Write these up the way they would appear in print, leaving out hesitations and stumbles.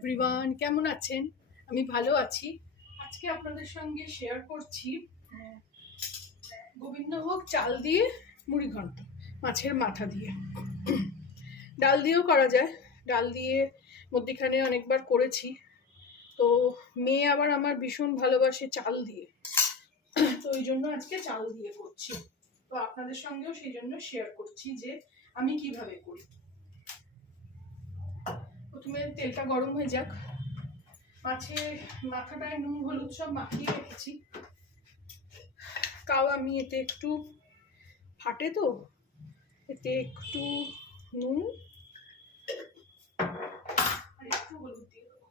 Everyone, কেমন আছেন? আমি ভালো আছি। আজকে আপনাদের সঙ্গে শেয়ার করছি গোবিন্দভোগ চাল দিয়ে মুড়ি ঘন্ট, মাছের মাথা দিয়ে। ডাল দিয়েও করা যায়, ডাল দিয়ে মধ্যিখানে অনেকবার করেছি। তো মেয়ে আবার আমার ভীষণ ভালোবাসে চাল দিয়ে, তো ওই জন্য আজকে চাল দিয়ে করছি। তো আপনাদের সঙ্গেও সেই জন্য শেয়ার করছি যে আমি কিভাবে করি। প্রথমে তেলটা গরম হয়ে যাক। মাছের মাথাটায় নুন হলুদ সব মাখিয়ে রেখেছি, কাও আমি এতে একটু ফাটে, তো এতে একটু নুন আর একটু হলুদ দিয়ে দেবো।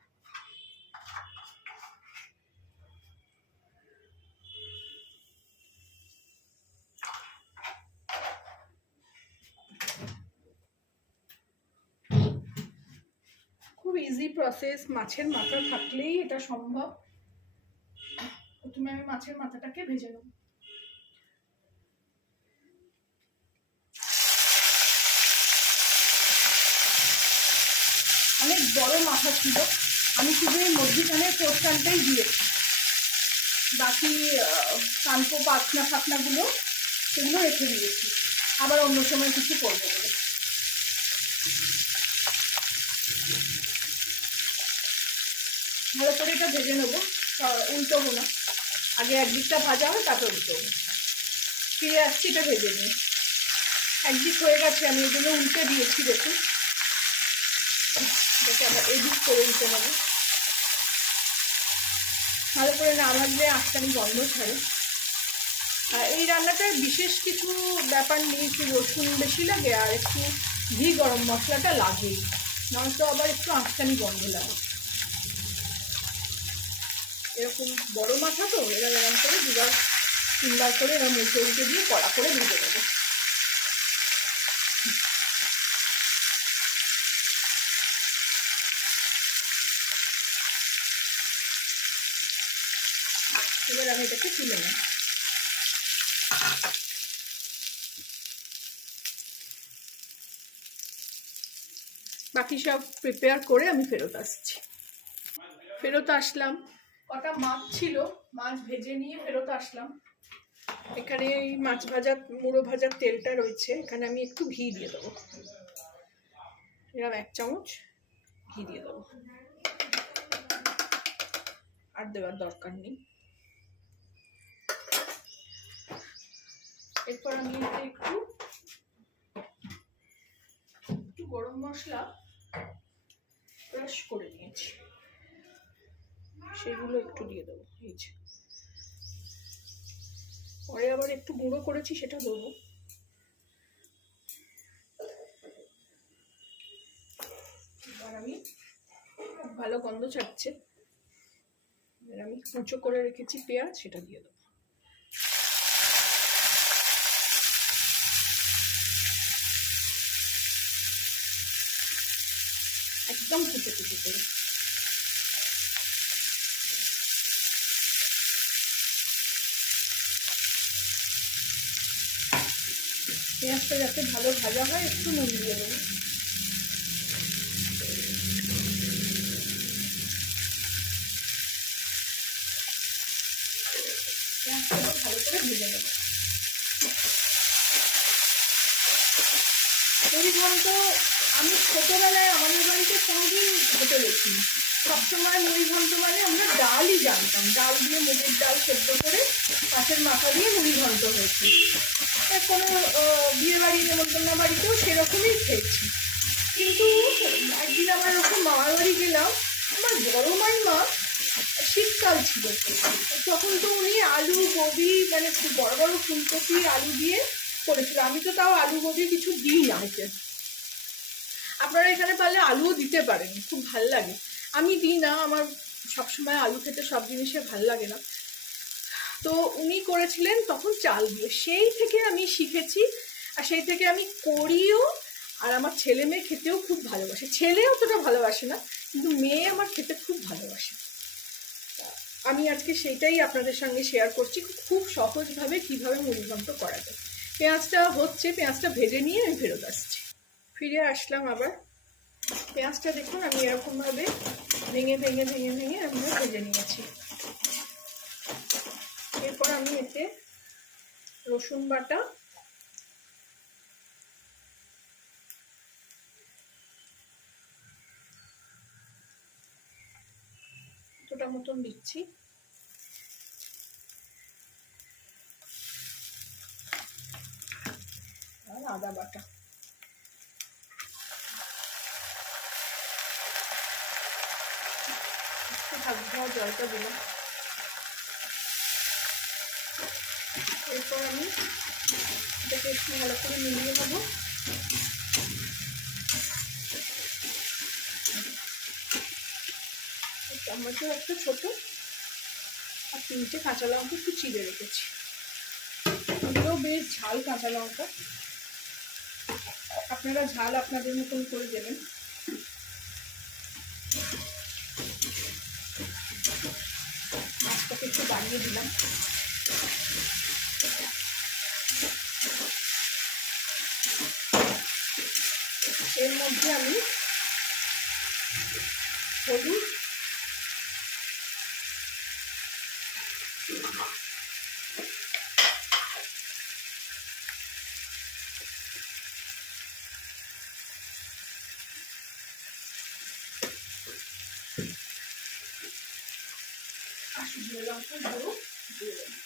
খুব ইজি প্রসেস, মাছের মাথা থাকলেই এটা সম্ভব। প্রথমে আমি মাছের মাথাটাকে ভেজে নেব। অনেক বড় মাথা ছিল, আমি শুধু এই মধ্যিখানে পোর্শনটাই দিয়েছি, বাকি কানকো পাখনা ফাখনাগুলো সেগুলো রেখে দিয়েছি, আবার অন্য সময় কিছু করবো বলে। ভালো করে এটা ভেজে নেবো, উল্টোবো না, আগে একদিকটা ভাজা হয় তারপর উল্টোবো। ফিরে আসছি এটা ভেজে নিয়ে। একদিক হয়ে গেছে, আমি এই জন্য উল্টে দিয়েছি। দেখুন, এটাকে আবার এদিক করে উল্টে নেবো। ভালো করে না ভাজলে আটকানি গন্ধ ছাড়ে। আর এই রান্নাটার বিশেষ কিছু ব্যাপার নেই, একটু রসুন বেশি লাগে আর একটু ঘি গরম মশলাটা লাগেই, নয়তো আবার একটু আটকানি গন্ধ লাগে। এরকম বড় মাথা তো, এরকম করে দুবার তিনবার করে এরকম উল্টে উল্টে দিয়ে কড়া করে ভেজে দেবো। এবার আমি এটাকে তুলে নেব। বাকি সব প্রিপেয়ার করে আমি ফেরত আসছি। ফেরত আসলাম, কটা মাছ ছিল, মাছ ভেজে নিয়ে ফেরত আসলাম। এখানে এই মাছ ভাজা মুড়ো ভাজার তেলটা রয়েছে, এখানে আমি একটু ঘি দিয়ে দেবো। এরকম 1 চামচ ঘি দিয়ে দেবো, আর দেওয়ার দরকার নেই। এরপর আমি একটু গরম মশলা ক্রাশ করে নিয়েছি, সেগুলো একটু দিয়ে দেবো। এই যে পরে আবার একটু গুঁড়ো করেছি, সেটা দেবো। এবার আমি খুব ভালো গন্ধ ছাড়ছে, এবার আমি কুচো করে রেখেছি পেঁয়াজ, সেটা দিয়ে দেবো। একদম কুচো কুচো করে। পেঁয়াজটা যাতে ভালো ভাজা হয়, একটু নুন দিয়ে দেবো। পেঁয়াজটা ভালো করে ভেজে নেবো। মুড়ি ঘন্ট আমি ছোটবেলায় আমাদের বাড়িতে কোনোদিন খেতে দেখিনি। সবসময় মুড়ি ঘন্ট মানে আমরা ডালই জানতাম, ডাল দিয়ে মুগের ডাল সেদ্ধ করে মাছের মাথা দিয়ে মুড়ি ঘন্ট হয়েছে। কোনো বিয়ে বাড়ি নেমন্তন্ন বাড়িতেও সেরকমই খেয়েছি। কিন্তু একদিন আমার ওরকম মামার বাড়ি গেলাম, আমার বড় মাইমা, শীতকাল ছিল তখন, তো উনি আলু গোবি মানে খুব বড় বড় ফুলকপি আলু দিয়ে করেছিল। আমি তো তাও আলু গোবি কিছু দিই না এতে, আপনারা এখানে পারলে আলুও দিতে পারেন, খুব ভাল লাগে। আমি দিই না, আমার সবসময় আলু খেতে সব জিনিসে ভাল লাগে না। তো উনি করেছিলেন তখন চাল দিয়ে, সেই থেকে আমি শিখেছি, আর সেই থেকে আমি করিও। আর আমার ছেলে মেয়ে খেতেও খুব ভালোবাসে, ছেলে অতটা ভালোবাসে না, কিন্তু মেয়ে আমার খেতে খুব ভালোবাসে। আমি আজকে সেইটাই আপনাদের সঙ্গে শেয়ার করছি, খুব সহজভাবে কিভাবে মুড়ি ঘন্ট করা যায়। পেঁয়াজটা হচ্ছে, পেঁয়াজটা ভেজে নিয়ে আমি ফেরত আসছি। ফিরে আসলাম আবার। পেঁয়াজটা দেখুন আমি এরকমভাবে ভেঙে ভেঙে ভেঙে ভেঙে আমরা ভেজে নিয়েছি। এরপর আমি এতে রসুন বাটা, এতটা মতন দিচ্ছি, আর আদা বাটা। একটু ভাত ধোয়া জলটা দিলাম। এরপর আমি এটাকে একটু ভালো করে মিলিয়ে নেব। টমেটো একটা ছোট আর 3টে কাঁচা লঙ্কা একটু চিড়ে রেখেছি। এগুলো বেশ ঝাল কাঁচা লঙ্কা, আপনারা ঝাল আপনাদের মতন করে দেবেন। মাছটাকে একটু বাড়িয়ে দিলাম। এর মধ্যে আমি হলুদ, আর শুকনো লঙ্কা গুঁড়ো দিয়ে দেবো।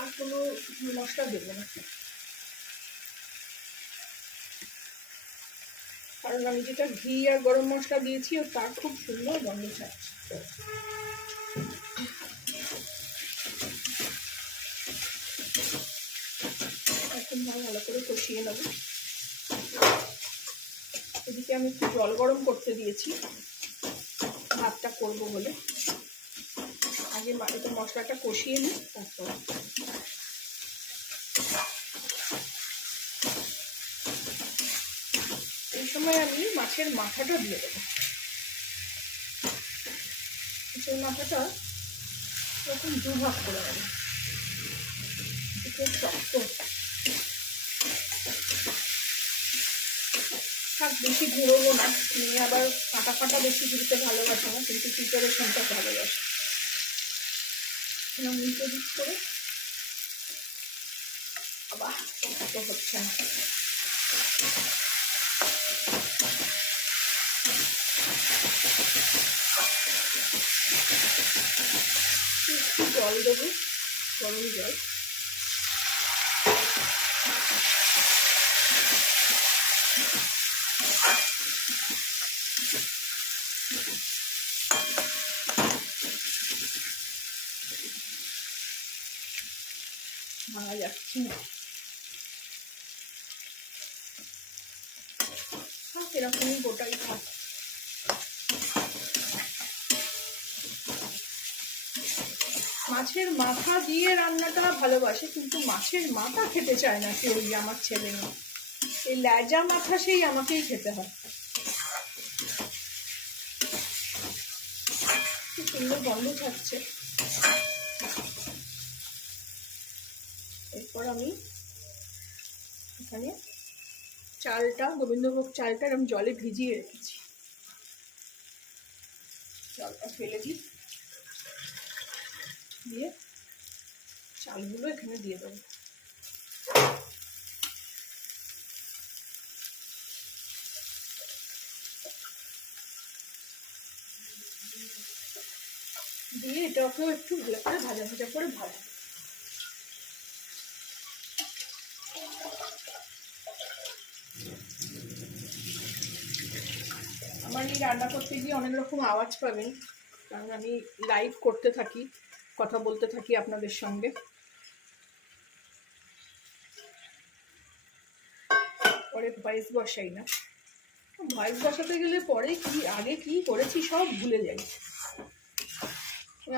আর কোনো শুকনো মশলা দেবো না, কারণ আমি যেটা ঘি আর গরম মশলা দিয়েছি ও তার খুব সুন্দর গন্ধ ছাড়ছে। এখন ভালো করে কষিয়ে নেব। এদিকে আমি একটু জল গরম করতে দিয়েছি ভাতটা করবো বলে। আগে একটু মশলাটা কষিয়ে নিই, তারপর এই সময় আমি মাছের মাথাটা দিয়ে দেবো। মাছের মাথাটা এরকম দুভাগ করে নেব, একটু শক্ত থাক, বেশি ঘুরবো না। নিয়ে আবার কাটা কাটা বেশি ঘুরতে ভালোবাসে না, কিন্তু প্রিপারেশনটা ভালোবাসে। উল্টো দিক করে আবার তো হচ্ছে না। একটু জল দেবো, গরম জল। ভাঙা যাচ্ছে না, থাক এরকমই গোটাই থাক। মাছের মাথা দিয়ে রান্নাটা ভালোবাসে, কিন্তু মাছের মাথা খেতে চায় না কেউই, আমার ছেলে মেয়ে। এই লেজা মাথা সেই আমাকেই খেতে হয়। খুব সুন্দর গন্ধ থাকছে। এরপর আমি এখানে চালটা, গোবিন্দভোগ চালটা আমি জলে ভিজিয়ে রেখেছি, জলটা ফেলে দিই, দিয়ে চালগুলো এখানে দিয়ে দেবো। দিয়ে এটাকেও একটু ভালো করে ভাজা ভাজা করে ভাজা। আমার এই রান্না করতে গিয়ে অনেক রকম আওয়াজ পাবেন, কারণ আমি লাইভ করতে থাকি, কথা বলতে থাকি আপনাদের সঙ্গে। পরে ভয়েস বসাই না, ভয়েস বসাতে গেলে পরে কি আগে কি করেছি সব ভুলে যাই।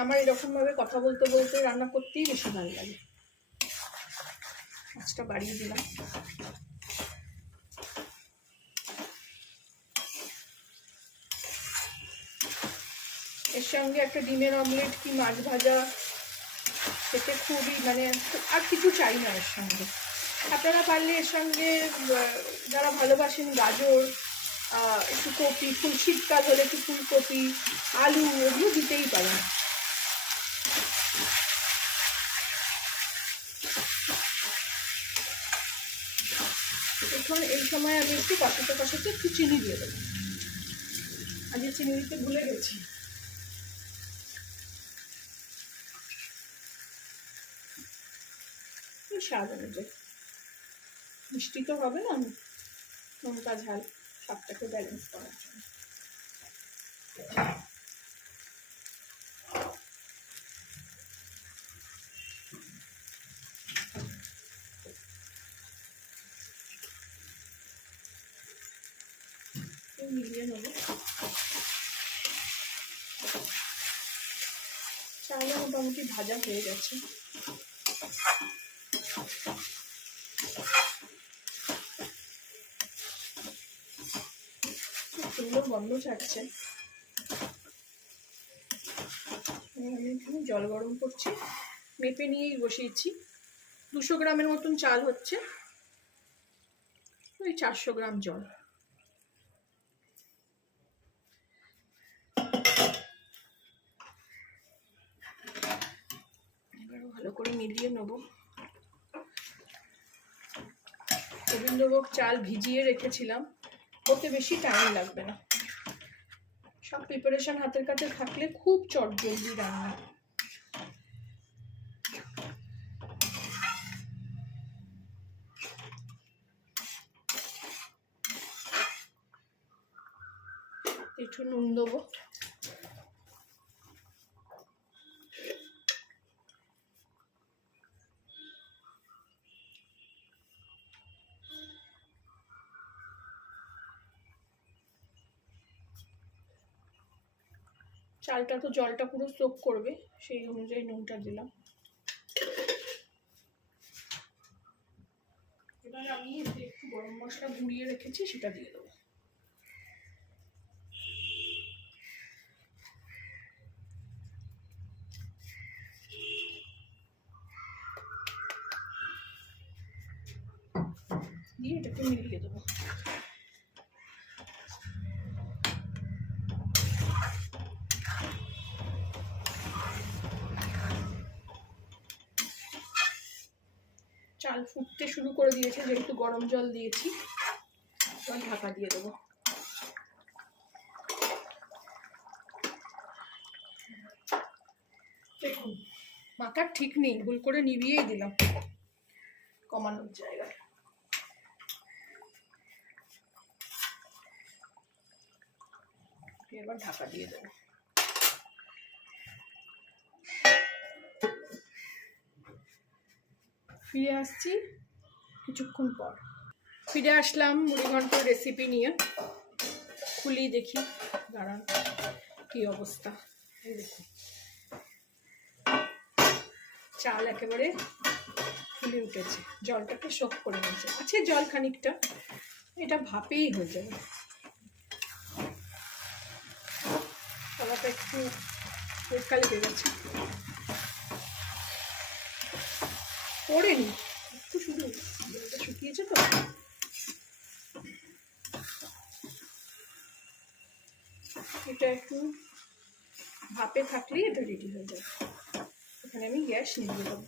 আমার এরকমভাবে কথা বলতে বলতে রান্না করতেই বেশি ভালো লাগে। আঁচটা বাড়িয়ে দিলাম। এর সঙ্গে একটা ডিমের অমলেট কি মাছ ভাজা খেতে খুবই, মানে আর কিছু চাই না এর সঙ্গে। আপনারা পারলে এর সঙ্গে যারা ভালোবাসেন গাজর একটু কপি, শীতকাল হলে একটু ফুলকপি, আলু, এগুলো দিতেই পারেন। এখন এই সময় আমি একটু কষাতে একটু চিনি দিয়ে দেবো। আজকে চিনি দিতে ভুলে গেছি। স্বাদ অনুযায়ী মিষ্টি তো হবে না, লঙ্কা ঝাল সবটাকে ব্যালেন্স করার জন্য। মিলিয়ে নেবো। চালটা মোটামুটি ভাজা হয়ে গেছে। খুব সুন্দর গন্ধ ছাড়ছে। আমি এখানে জল গরম করছি, মেপে নিয়েই বসিয়েছি। 200 গ্রামের মতন চাল হচ্ছে, ওই 400 গ্রাম জল। এবার ভালো করে মিলিয়ে নেব। গোবিন্দভোগ চাল ভিজিয়ে রেখেছিলাম, ওতে বেশি টাইম লাগবে না। সব প্রিপারেশন হাতের কাছে থাকলে খুব চটজলদি রান্না। একটু নুন দেবো। চালটা তো জলটা পুরো সোক করবে, সেই অনুযায়ী নুনটা দিলাম। এবার আমি একটু গরম মশলা গুঁড়িয়ে রেখেছি, সেটা দিয়ে দেবো। দিয়ে এটাকে মিলিয়ে দেবো। চাল ফুটতে শুরু করে দিয়েছে, যেহেতু গরম জল দিয়েছি। এবার ঢাকা দিয়ে দেবো। দেখুন মাথার ঠিক নেই, ভুল করে নিভিয়েই দিলাম কমানোর জায়গায়। এবার ঢাকা দিয়ে দেবো। ফিরে আসছি কিছুক্ষণ পর। ফিরে আসলাম মুড়িঘণ্টর রেসিপি নিয়ে। খুলি দেখি, দাঁড়ান কি অবস্থা। এই দেখুন চাল একেবারে ফুলে উঠেছে, জলটাকে শোক করে নিয়েছে। আছে জল খানিকটা, এটা ভাপেই হয়ে যাবে। তলাটা একটু কালে বেরোচ্ছে, পড়েনি একটু, শুধু জলটা শুকিয়েছে তো। এটা একটু ভাপে থাকলেই এটা রেডি হয়ে যাবে। এখানে আমি গ্যাস নিভিয়ে দেবো।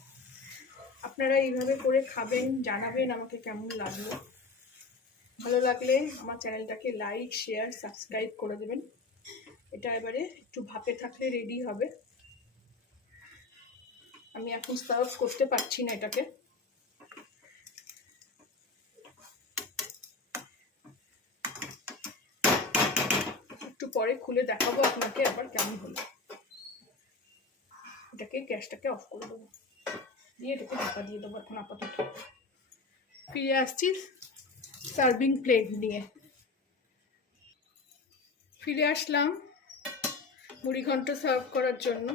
আপনারা এইভাবে করে খাবেন, জানাবেন আমাকে কেমন লাগলো। ভালো লাগলে আমার চ্যানেলটাকে লাইক, শেয়ার, সাবস্ক্রাইব করে দেবেন। এটা এবারে একটু ভাপে থাকলে রেডি হবে। আমি এখন সার্ভ করতে পারছি না এটাকে। একটু পরে খুলে দেখাবো আপনাকে আবার কেমন হলো। এটাকে গ্যাসটাকে অফ করে দেবো, দিয়ে এটাকে ঢাকা দিয়ে দেবো। এখন আপাতত ফিরে আসছি সার্ভিং প্লেট নিয়ে। ফিরে আসলাম মুড়িঘণ্ট সার্ভ করার জন্য।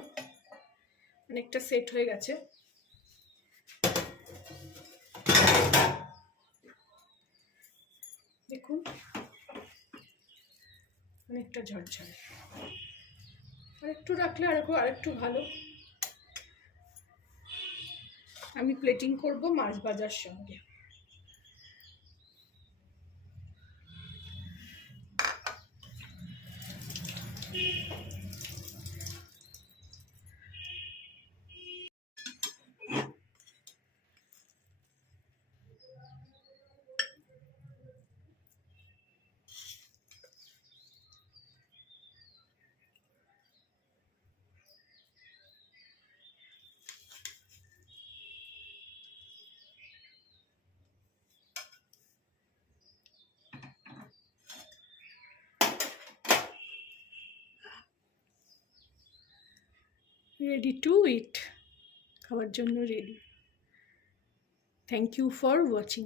অনেকটা সেট হয়ে গেছে। দেখুন অনেকটা ঝরঝরে। আরেকটু রাখলে আরেকটু ভালো। আমি প্লেটিং করব মাছ ভাজার সঙ্গে। রেডি টু ইট, খাওয়ার জন্য ready. Thank you for watching.